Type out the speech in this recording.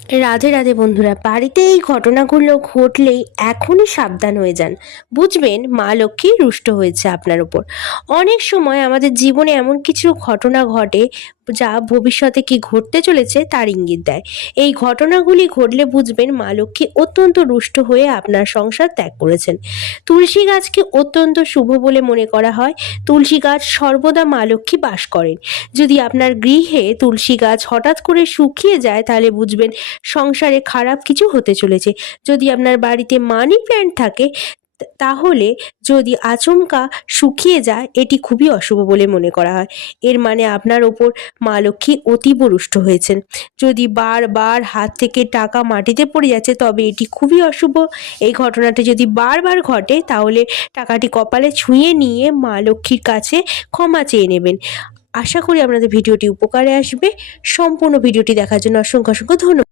রাধে রাধে বন্ধুরা, বাড়িতে এই ঘটনাগুলো ঘটলেই এখনই সাবধান হয়ে যান। বুঝবেন মা লক্ষ্মী রুষ্ট হয়েছে আপনার ওপর। অনেক সময় আমাদের জীবনে এমন কিছু ঘটনা ঘটে যা ভবিষ্যতে কি ঘটতে চলেছে তার ইঙ্গিত দেয়। এই ঘটনাগুলি ঘটলে বুঝবেন মা লক্ষ্মী অত্যন্ত রুষ্ট হয়ে আপনার সংসার ত্যাগ করেছেন। তুলসী গাছকে অত্যন্ত শুভ বলে মনে করা হয়। তুলসী গাছ সর্বদা মা লক্ষ্মী বাস করেন। যদি আপনার গৃহে তুলসী গাছ হঠাৎ করে শুকিয়ে যায় তাহলে বুঝবেন সংসারে খারাপ কিছু হতে চলেছে। যদি আপনার বাড়িতে মানি প্ল্যান্ট থাকে তাহলে যদি আচমকা শুকিয়ে যায় এটি খুবই অশুভ বলে মনে করা হয়। এর মানে আপনার ওপর মা লক্ষ্মী অতীব রুষ্ট হয়েছেন। যদি বারবার হাত থেকে টাকা মাটিতে পড়ে যাচ্ছে তবে এটি খুবই অশুভ। এই ঘটনাটি যদি বারবার ঘটে তাহলে টাকাটি কপালে ছুঁয়ে নিয়ে মা লক্ষ্মীর কাছে ক্ষমা চেয়ে নেবেন। আশা করি আপনাদের ভিডিওটি উপকারে আসবে। সম্পূর্ণ ভিডিওটি দেখার জন্য অসংখ্য অসংখ্য ধন্যবাদ।